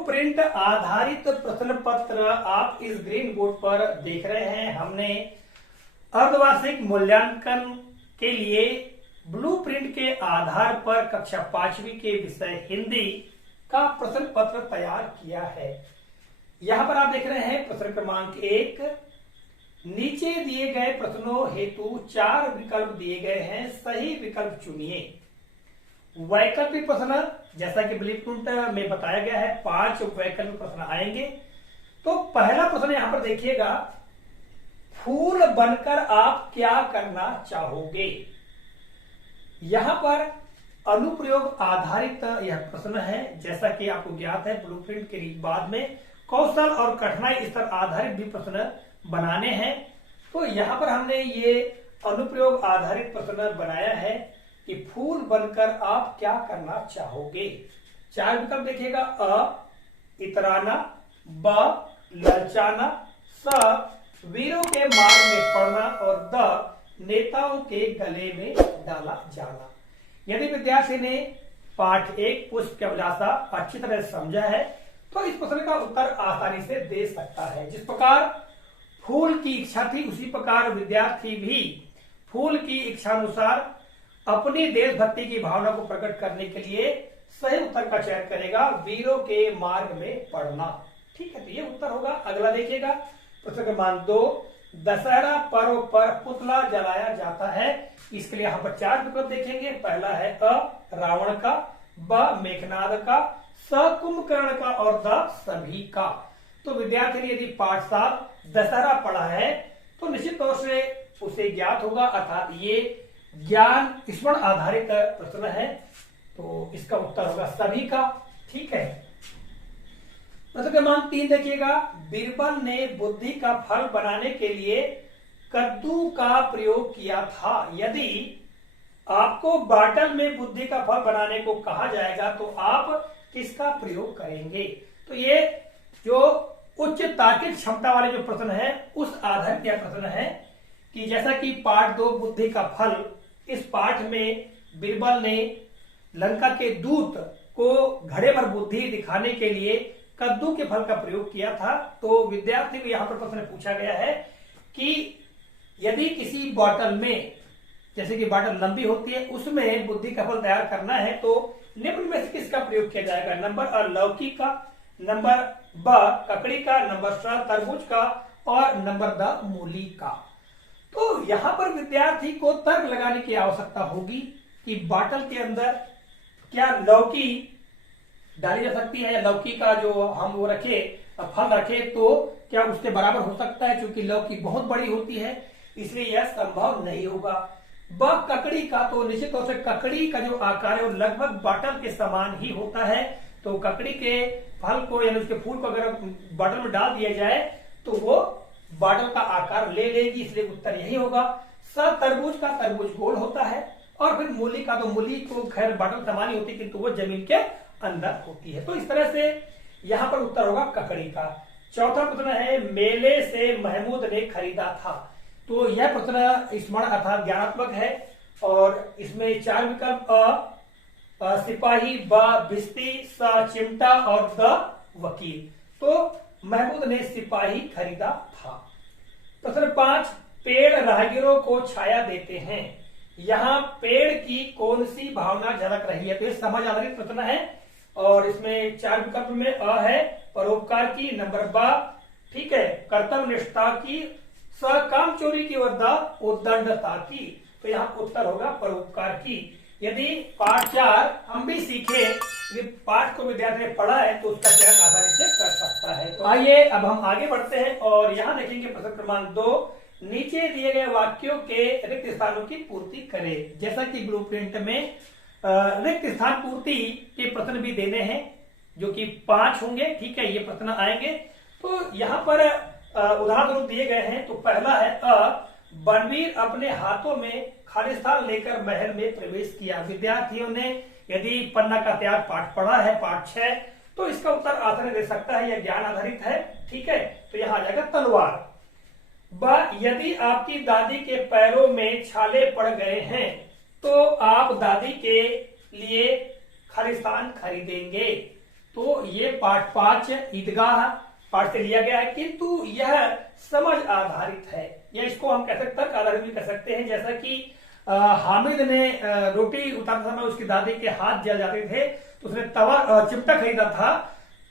Blueprint आधारित प्रश्न पत्र आप इस ग्रीन बोर्ड पर देख रहे हैं। हमने अर्धवार्षिक मूल्यांकन के लिए ब्लूप्रिंट के आधार पर कक्षा 5वीं के विषय हिंदी का प्रश्न पत्र तैयार किया है। यहां पर आप देख रहे हैं प्रश्न क्रमांक 1। नीचे दिए गए प्रश्नों हेतु 4 विकल्प दिए गए हैं, सही विकल्प चुनिए। वैकल्पिक प्रश्न जैसा कि ब्लूप्रिंट में बताया गया है 5 वैकल्पिक प्रश्न आएंगे। तो पहला प्रश्न यहां पर देखिएगा, फूल बनकर आप क्या करना चाहोगे। यहां पर अनुप्रयोग आधारित यह प्रश्न है। जैसा कि आपको ज्ञात है ब्लूप्रिंट के बाद में कौशल और कठिनाई स्तर आधारित भी प्रश्न बनाने हैं। तो यहां पर हमने ये अनुप्रयोग आधारित प्रश्न बनाया है कि फूल बनकर आप क्या करना चाहोगे। 4 विकल्प देखिएगा, अ इतराना, ब ललचाना, स वीरों के मार्ग में पड़ना और द नेताओं के गले में डाला जाना। यदि विद्यार्थी ने पाठ 1 पुष्प की अभिलाषा अच्छी तरह समझा है तो इस प्रश्न का उत्तर आसानी से दे सकता है। जिस प्रकार फूल की इच्छा थी उसी प्रकार विद्यार्थी भी फूल की इच्छा अनुसार अपनी देशभक्ति की भावना को प्रकट करने के लिए सही उत्तर का चयन करेगा, वीरों के मार्ग में पड़ना। ठीक है, तो ये उत्तर होगा। अगला देखिएगा प्रश्न क्रमांक 2। दशहरा पर्व पर पुतला जलाया जाता है। इसके लिए यहाँ पर 4 विकल्प देखेंगे। पहला है अ रावण का, ब मेघनाद का, स कुंभकर्ण का और द सभी का। तो विद्यार्थी ने यदि पाठ 7 दशहरा पढ़ा है तो निश्चित तौर से उसे ज्ञात होगा, अर्थात ये ज्ञान स्मरण आधारित प्रश्न है, तो इसका उत्तर होगा सभी का। ठीक है, प्रश्न क्रमांक 3 देखिएगा, बीरबल ने बुद्धि का फल बनाने के लिए कद्दू का प्रयोग किया था। यदि आपको बाटल में बुद्धि का फल बनाने को कहा जाएगा तो आप किसका प्रयोग करेंगे। तो ये जो उच्च तार्किक क्षमता वाले जो प्रश्न है उस आधारित यह प्रश्न है कि जैसा कि पाठ 2 बुद्धि का फल, इस पाठ में बीरबल ने लंका के दूत को घड़े पर बुद्धि दिखाने के लिए कद्दू के फल का प्रयोग किया था। तो विद्यार्थी को यहाँ पर प्रश्न पूछा गया है कि यदि किसी बॉटल में, जैसे कि बॉटल लंबी होती है, उसमें बुद्धि का फल तैयार करना है तो निम्न में से किसका प्रयोग किया जाएगा। नंबर अ लौकी का, नंबर ब ककड़ी का, नंबर स तरबूज का और नंबर द मूली का। तो यहां पर विद्यार्थी को तर्क लगाने की आवश्यकता होगी कि बॉटल के अंदर क्या लौकी डाली जा सकती है, लौकी का जो हम वो रखे फल रखे तो क्या उसके बराबर हो सकता है, क्योंकि लौकी बहुत बड़ी होती है इसलिए यह संभव नहीं होगा। ब ककड़ी का, तो निश्चित तौर से ककड़ी का जो आकार है वो लगभग बॉटल के समान ही होता है। तो ककड़ी के फल को यानी उसके फूल को अगर बॉटल में डाल दिया जाए तो वो बॉटल का आकार ले लेगी, इसलिए उत्तर यही होगा। स तरबूज का, तरबूज गोल होता है और फिर मूली का, तो मूली को खैर बॉटल समान ही होती है किंतु वो जमीन के अंदर होती है। तो इस तरह से यहां पर उत्तर होगा ककड़ी का। चौथा प्रश्न है, मेले से महमूद ने खरीदा था। तो यह प्रश्न स्मरण अर्थात ज्ञानात्मक है और इसमें 4 विकल्प अ सिपाही, ब भिस्ती, स चिमटा और द वकील। तो महमूद ने सिपाही खरीदा था। प्रश्न 5, पेड़ राहगीरों को छाया देते हैं। यहाँ पेड़ की कौन सी भावना झलक रही है। तो ये समझ आधारित प्रश्न है और इसमें 4 विकल्प में अ है परोपकार की, नंबर ब ठीक है कर्तव्य निष्ठा की, स काम चोरी की और द उद्दंडता की। तो यहाँ उत्तर होगा परोपकार की। यदि पाठ 4 हम भी सीखे, यदि पाठ को विद्यार्थी ने पढ़ा है तो उसका चयन आसानी से कर सकता है। तो आइए अब हम आगे बढ़ते हैं और यहाँ देखेंगे प्रश्न क्रमांक 2। नीचे दिए गए वाक्यों के रिक्त स्थानों की पूर्ति करें। जैसा कि ब्लूप्रिंट में रिक्त स्थान पूर्ति के प्रश्न भी देने हैं जो कि 5 होंगे। ठीक है, ये प्रश्न आएंगे। तो यहाँ पर उदाहरण दिए गए हैं। तो पहला है अ बनवीर अपने हाथों में खालिस्तान लेकर महल में प्रवेश किया। विद्यार्थियों ने यदि पन्ना का त्याग पाठ पढ़ा है, पाठ 6, तो इसका उत्तर आसानी दे सकता है, यह ज्ञान आधारित है। ठीक है, तो यहाँ आ जाएगा तलवार। ब यदि आपकी दादी के पैरों में छाले पड़ गए हैं तो आप दादी के लिए खालिस्तान खरीदेंगे। तो ये पाठ 5 ईदगाह पाठ से लिया गया है, किंतु यह समझ आधारित है, या इसको हम कह सकते तर्क आधारित भी कह सकते हैं। जैसा कि हामिद ने रोटी उतारते समय उसकी दादी के हाथ जल जाते थे, तो उसने तवा चिमटा खरीदा था।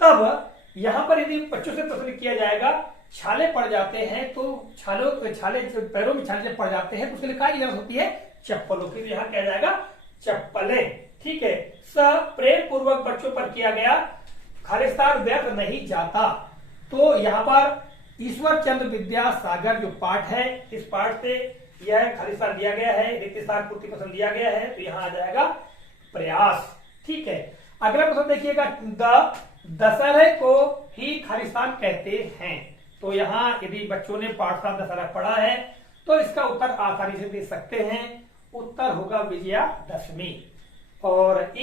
तब यहाँ पर यदि बच्चों से प्रश्न किया जाएगा छाले पड़ जाते हैं, तो छाले पैरों में छाले पड़ जाते हैं, तो उसके लिए क्या की जरूरत होती है? चप्पलों की। यहाँ क्या जाएगा? चप्पलें। ठीक है। प्रेम पूर्वक बच्चों पर किया गया खालिस्तान व्यर्थ नहीं जाता। तो यहाँ पर ईश्वर चंद्र विद्यासागर जो पाठ है, इस पाठ से यह खालिस्तान दिया गया है, रिक्त स्थान पूर्ति प्रश्न दिया गया है, तो यहाँ आ जाएगा प्रयास। ठीक है। अगला प्रश्न देखिएगा, दशहरे को ही खालिस्तान कहते हैं। तो यहाँ यदि बच्चों ने पाठ 7 दशहरा पढ़ा है तो इसका उत्तर आसानी से दे सकते हैं। उत्तर होगा विजयादशमी। और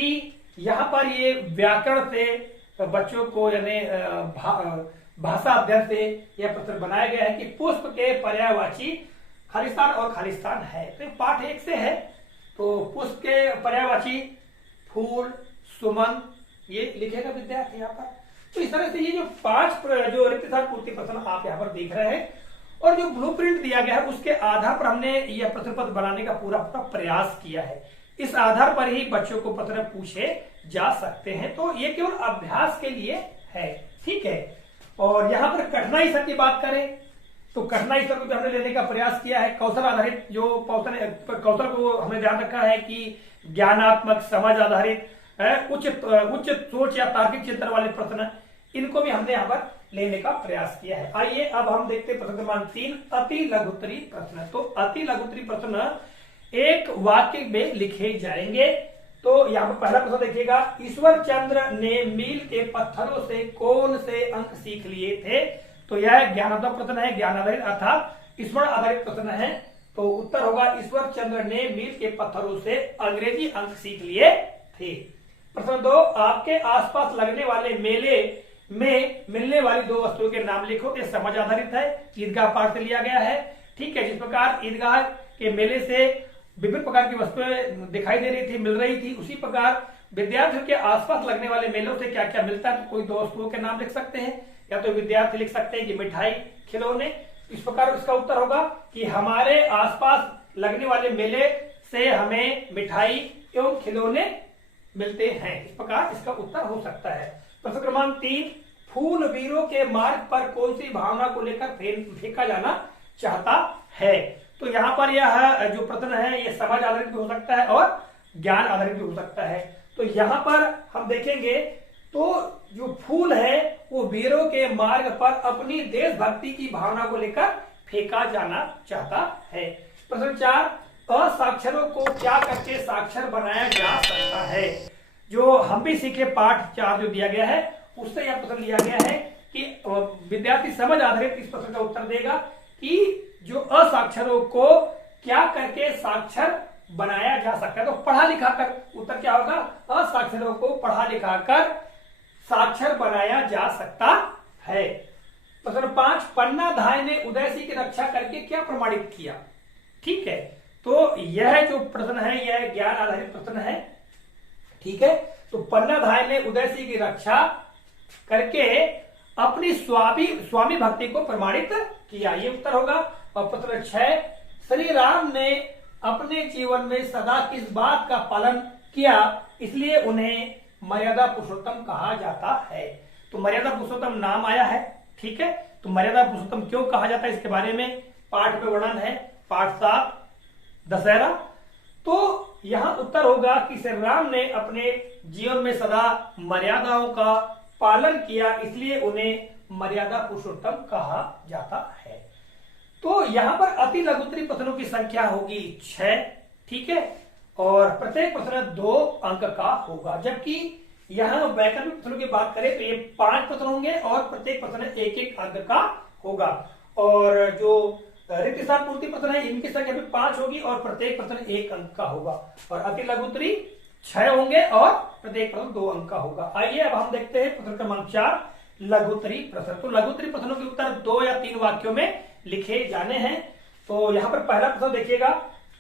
यहाँ पर ये व्याकरण से बच्चों को यानी भाषा अध्ययन से यह प्रश्न बनाया गया है कि पुष्प के पर्यायवाची खालिस्तान और खालिस्तान है। तो पाठ 1 से है। तो पुष्प के पर्यायवाची फूल, सुमन, ये लिखेगा विद्यार्थी यहाँ पर। तो इस तरह से ये जो 5 जो रिक्त स्थान पूर्ति प्रश्न आप यहाँ पर देख रहे हैं, और जो ब्लूप्रिंट दिया गया है उसके आधार पर हमने यह प्रश्न पत्र बनाने का पूरा प्रयास किया है। इस आधार पर ही बच्चों को प्रश्न पूछे जा सकते हैं। तो ये केवल अभ्यास के लिए है। ठीक है। और यहाँ पर कठिनाई स्तर की बात करें तो कठिनाई स्तर को हमने लेने का प्रयास किया है। कौशल आधारित जो कौशल को हमने ध्यान रखा है कि ज्ञानात्मक, समझ आधारित, उच्च सोच या तार्किक चिंतन वाले प्रश्न, इनको भी हमने यहाँ पर लेने का प्रयास किया है। आइए अब हम देखते हैं प्रश्न क्रमांक 3, अति लघुत्तरी प्रश्न। तो अति लघुत्तरी प्रश्न एक वाक्य में लिखे जाएंगे। तो यहाँ पर पहला प्रश्न देखिएगा, ईश्वर चंद्र ने मील के पत्थरों से कौन से अंक सीख लिए थे? तो यह ज्ञानात्मक प्रश्न है, ज्ञान आधारित अर्थात स्मरण आधारित प्रश्न है। तो उत्तर होगा ईश्वर चंद्र ने मील के पत्थरों से अंग्रेजी अंक सीख लिए थे। प्रश्न 2, आपके आसपास लगने वाले मेले में मिलने वाली 2 वस्तुओं के नाम लिखो। ये समझ आधारित है, ईदगाह पाठ से लिया गया है। ठीक है। जिस प्रकार ईदगाह के मेले से विभिन्न प्रकार की वस्तुएं दिखाई दे रही थी, मिल रही थी, उसी प्रकार विद्यार्थियों के आसपास लगने वाले मेलों से क्या क्या मिलता है, तो कोई 2 वस्तुओं के नाम लिख सकते हैं, या तो विद्यार्थी लिख सकते हैं कि मिठाई, खिलौने। इस प्रकार इसका उत्तर होगा कि हमारे आसपास लगने वाले मेले से हमें मिठाई एवं खिलौने मिलते हैं। इस प्रकार इसका उत्तर हो सकता है। प्रश्न क्रमांक 3, फूल वीरों के मार्ग पर कौन सी भावना को लेकर फेंका जाना चाहता है? तो यहाँ पर यह जो प्रश्न है ये समझ आधारित भी हो सकता है और ज्ञान आधारित भी हो सकता है। तो यहाँ पर हम देखेंगे तो जो फूल है वो वीरों के मार्ग पर अपनी देशभक्ति की भावना को लेकर फेंका जाना चाहता है। प्रश्न 4, असाक्षरों को क्या करके साक्षर बनाया जा सकता है? जो हम भी सीखे पाठ 4 जो दिया गया है उससे यह प्रश्न लिया गया है कि विद्यार्थी समझ आधारित इस प्रश्न का उत्तर देगा कि जो असाक्षरों को क्या करके साक्षर बनाया जा सकता है। तो पढ़ा लिखा कर उत्तर क्या होगा? असाक्षरों को पढ़ा लिखा कर साक्षर बनाया जा सकता है। प्रश्न 5, पन्ना धाय ने उदय सिंह की रक्षा करके क्या प्रमाणित किया? ठीक है। तो यह जो प्रश्न है यह ज्ञान आधारित प्रश्न है। ठीक है। तो पन्ना धाय ने उदय सिंह की रक्षा करके अपनी स्वामी भक्ति को प्रमाणित किया, ये उत्तर होगा। और प्रश्न 6, श्री राम ने अपने जीवन में सदा किस बात का पालन किया इसलिए उन्हें मर्यादा पुरुषोत्तम कहा जाता है? तो मर्यादा पुरुषोत्तम नाम आया है। ठीक है। तो मर्यादा पुरुषोत्तम क्यों कहा जाता है इसके बारे में पाठ में वर्णन है, पाठ 7 दशहरा। तो यहां उत्तर होगा कि श्री राम ने अपने जीवन में सदा मर्यादाओं का पालन किया इसलिए उन्हें मर्यादा पुरुषोत्तम कहा जाता है। तो यहां पर अति लघुत्तरी प्रश्नों की संख्या होगी 6। ठीक है। और प्रत्येक प्रश्न 2 अंक का होगा, जबकि यहां वैकल्पिक प्रश्नों की बात करें तो ये 5 प्रश्न होंगे और प्रत्येक प्रश्न 1-1 अंक का होगा। और जो रिक्त स्थान पूर्ति प्रश्न है इनकी संख्या भी 5 होगी और प्रत्येक प्रश्न 1 अंक का होगा। और अति लघुत्तरी 6 होंगे और प्रत्येक प्रश्न 2 अंक का होगा। आइए अब हम देखते हैं प्रश्न क्रमांक 4, लघुत्तरी प्रश्न। तो लघुत्तरी प्रश्नों के उत्तर 2 या 3 वाक्यों में लिखे जाने हैं। तो यहाँ पर पहला प्रश्न देखिएगा,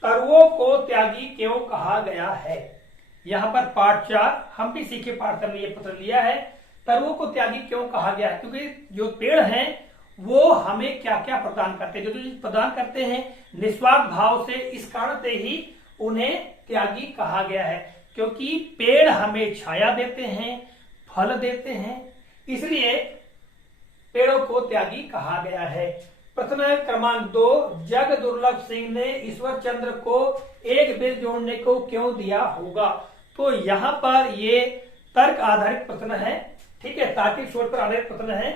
तरुओं को त्यागी क्यों कहा गया है? यहाँ पर पाठ 4 हम भी सीखे पाठ से हमने ये प्रश्न लिया है। तरुओं को त्यागी क्यों कहा गया है? क्योंकि जो पेड़ हैं वो हमें क्या क्या प्रदान करते हैं, जो चीज प्रदान करते हैं निस्वार्थ भाव से, इस कारण से ही उन्हें त्यागी कहा गया है। क्योंकि पेड़ हमें छाया देते हैं, फल देते हैं, इसलिए पेड़ों को त्यागी कहा गया है। प्रश्न क्रमांक 2, जग दुर्लभ सिंह ने ईश्वर चंद्र को एक बिल जोड़ने को क्यों दिया होगा? तो यहाँ पर ये तर्क आधारित प्रश्न है, ठीक है, तार्किक सोच पर आधारित प्रश्न है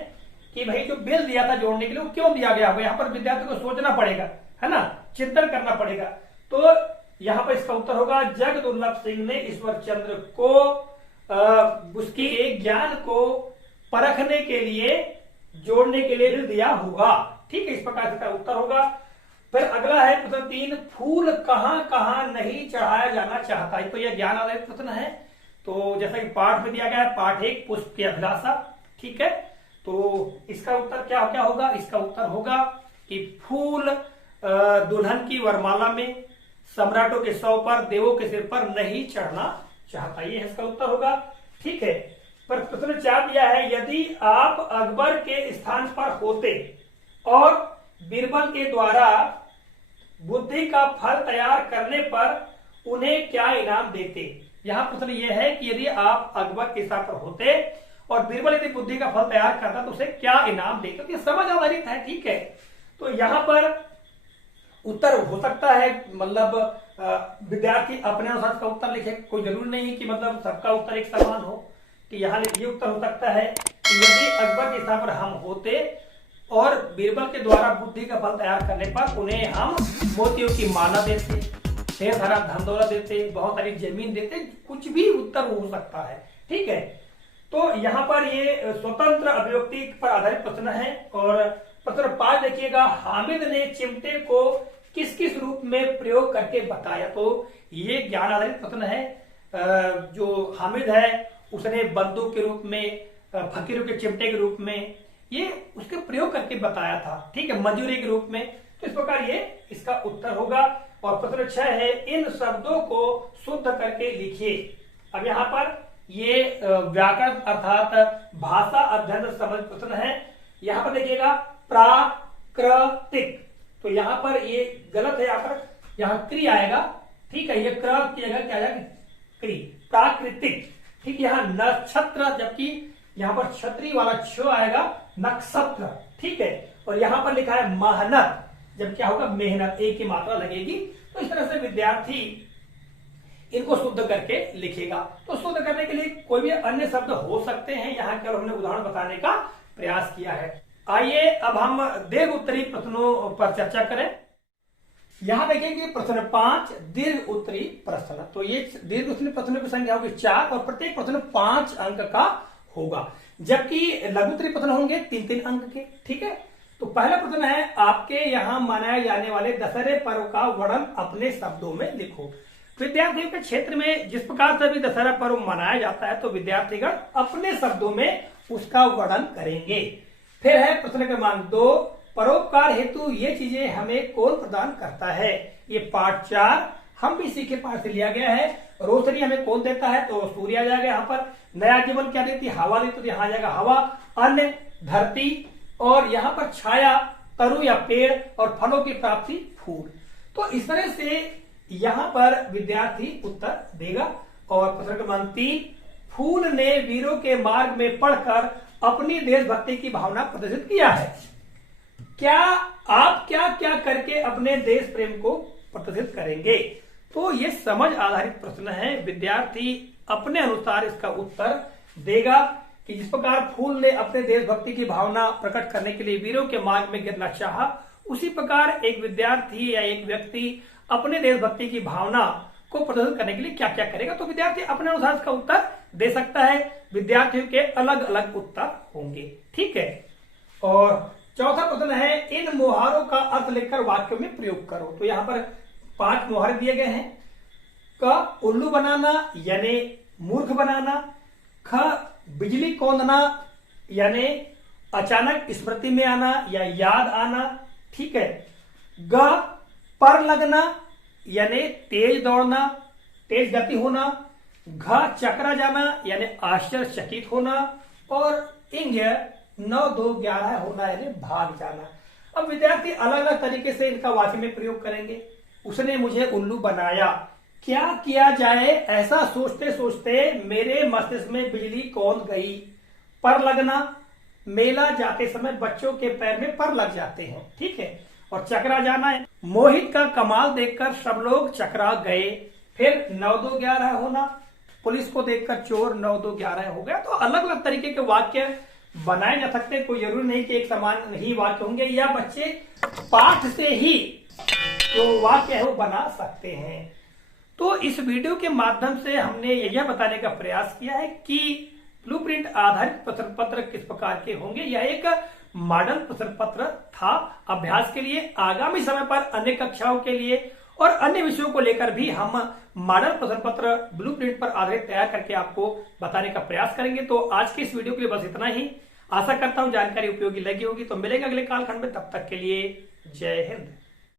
कि भाई जो बिल दिया था जोड़ने के लिए वो क्यों दिया गया होगा। यहाँ पर विद्यार्थी को सोचना पड़ेगा, है ना, चिंतन करना पड़ेगा। तो यहाँ पर इसका उत्तर होगा जग दुर्लभ सिंह ने ईश्वर चंद्र को उसकी एक ज्ञान को परखने के लिए, जोड़ने के लिए बिल दिया होगा। ठीक है, इस प्रकार इसका उत्तर होगा। फिर अगला है प्रश्न 3, फूल कहां कहां नहीं चढ़ाया जाना चाहता है? तो यह ज्ञान आधारित प्रश्न है। तो जैसा कि पाठ में दिया गया है, पाठ 1 पुष्प की अभिलाषा, ठीक है, तो इसका उत्तर क्या क्या होगा? इसका उत्तर होगा कि फूल दुल्हन की वरमाला में, सम्राटों के शव पर, देवों के सिर पर नहीं चढ़ना चाहता, ये इसका उत्तर होगा। ठीक है, पर प्रश्न 4 दिया है, यदि आप अकबर के स्थान पर होते और बीरबल के द्वारा बुद्धि का फल तैयार करने पर उन्हें क्या इनाम देते? यहां प्रश्न यह है कि यदि आप अकबर के स्थान पर होते और बीरबल यदि बुद्धि का फल तैयार करता तो उसे क्या इनाम देते? तो ये समझ आधारित है, ठीक है। तो यहां पर उत्तर हो सकता है, मतलब विद्यार्थी अपने अनुसार का उत्तर लिखे, कोई जरूरी नहीं है कि मतलब सबका उत्तर एक समान हो। कि यहाँ ये उत्तर हो सकता है कि यदि अकबर के स्थान पर हम होते और बीरबल के द्वारा बुद्धि का फल तैयार करने पर उन्हें हम मोतियों की माला देते, ढेर सारा धन दौलत देते, बहुत सारी जमीन देते, कुछ भी उत्तर हो सकता है, ठीक है। तो यहाँ पर ये स्वतंत्र अभिव्यक्ति पर आधारित प्रश्न है। और प्रश्न 5 देखिएगा, हामिद ने चिमटे को किस किस रूप में प्रयोग करके बताया? तो ये ज्ञान आधारित प्रश्न है। जो हामिद है उसने बंदूक के रूप में, फकीरों के चिमटे के रूप में, ये उसके प्रयोग करके बताया था, ठीक है, मंजूरी के रूप में। तो इस प्रकार ये इसका उत्तर होगा। और प्रश्न 6 है, इन शब्दों को शुद्ध करके लिखिए। अब यहाँ पर ये व्याकरण अर्थात भाषा अध्ययन संबंधित प्रश्न है। यहाँ पर देखिएगा प्राकृतिक, तो यहाँ पर ये गलत है, यहाँ क्री आएगा, ठीक है, ये क्र की जगह क्या आएगा क्री, प्राकृतिक, ठीक। यहाँ नक्षत्र, जबकि यहाँ पर छतरी वाला छ आएगा नक्षत्र, ठीक है। और यहाँ पर लिखा है मेहनत, जब क्या होगा मेहनत, एक की मात्रा लगेगी। तो इस तरह से विद्यार्थी इनको शुद्ध करके लिखेगा। तो शुद्ध करने के लिए कोई भी अन्य शब्द हो सकते हैं, यहाँ केवल हमने उदाहरण बताने का प्रयास किया है। आइए अब हम दीर्घ उत्तरी प्रश्नों पर चर्चा करें। यहां देखेंगे प्रश्न 5 दीर्घ उत्तरी प्रश्न। तो ये दीर्घ उत्तरी प्रश्नों की संख्या होगी 4 और प्रत्येक प्रश्न 5 अंक का होगा, जबकि लघु उत्तरी प्रश्न होंगे 3-3 अंक के, ठीक है। तो पहला प्रश्न है, आपके यहाँ मनाए जाने वाले दशहरे पर्व का वर्णन अपने शब्दों में लिखो। विद्यार्थियों के क्षेत्र में जिस प्रकार से भी दशहरा पर्व मनाया जाता है, तो विद्यार्थीगण अपने शब्दों में उसका वर्णन करेंगे। फिर है प्रश्न क्रमांक 2, परोपकार हेतु ये चीजें हमें कौन प्रदान करता है? ये पाठ 4 हम भी सीखे पाठ से लिया गया है। रोशनी हमें कौन देता है? तो सूर्य आ जाएगा। यहाँ पर नया जीवन क्या देती है? हवा देती, तो यहाँ आ जाएगा हवा। अन्न धरती, और यहाँ पर छाया तरु या पेड़, और फलों की प्राप्ति फूल। तो इस तरह से यहाँ पर विद्यार्थी उत्तर देगा। और प्रश्न क्रमांक 3, फूल ने वीरों के मार्ग में पढ़कर अपनी देशभक्ति की भावना प्रदर्शित किया है। क्या आप क्या क्या करके अपने देश प्रेम को प्रदर्शित करेंगे? तो ये समझ आधारित प्रश्न है। विद्यार्थी अपने अनुसार इसका उत्तर देगा कि जिस प्रकार फूल ने अपने देशभक्ति की भावना प्रकट करने के लिए वीरों के मार्ग में गिरना चाहा, उसी प्रकार एक विद्यार्थी या एक व्यक्ति अपने देशभक्ति की भावना को प्रदर्शित करने के लिए क्या क्या करेगा। तो विद्यार्थी अपने अनुसार इसका उत्तर दे सकता है। विद्यार्थियों के अलग अलग उत्तर होंगे, ठीक है। और चौथा प्रश्न है, इन मुहारों का अर्थ लेकर वाक्यों में प्रयोग करो। तो यहाँ पर 5 मुहारे दिए गए हैं। क, उल्लू बनाना यानी मूर्ख बनाना। ख, बिजली कौंधना यानी अचानक स्मृति में आना या याद आना, ठीक है। ग, पर लगना यानी तेज दौड़ना, तेज गति होना। घ, चकरा जाना यानी आश्चर्यचकित होना। और इंग 9 2 11 होना यानी भाग जाना। अब विद्यार्थी अलग अलग तरीके से इनका वाक्य में प्रयोग करेंगे। उसने मुझे उल्लू बनाया, क्या किया जाए ऐसा सोचते सोचते मेरे मस्तिष्क में बिजली कौंध गई। पर लगना, मेला जाते समय बच्चों के पैर में पर लग जाते हैं, ठीक है। और चकरा जाना है, मोहित का कमाल देखकर सब लोग चकरा गए। फिर 9 2 11 होना, पुलिस को देखकर चोर 9 2 11 हो गया। तो अलग अलग तरीके के वाक्य बनाए जा सकते हैं, कोई जरूरी नहीं कि एक समान ही वाक्य होंगे, या बच्चे पाठ से ही जो वाक्य है वो बना सकते हैं। तो इस वीडियो के माध्यम से हमने यह बताने का प्रयास किया है कि ब्लूप्रिंट आधारित प्रश्न पत्र किस प्रकार के होंगे। यह एक मॉडल प्रश्न पत्र था अभ्यास के लिए। आगामी समय पर अन्य कक्षाओं के लिए और अन्य विषयों को लेकर भी हम मॉडल प्रश्न पत्र ब्लूप्रिंट पर आधारित तैयार करके आपको बताने का प्रयास करेंगे। तो आज के इस वीडियो के लिए बस इतना ही। आशा करता हूं जानकारी उपयोगी लगी होगी। तो मिलेंगे अगले कालखंड में, तब तक के लिए जय हिंद।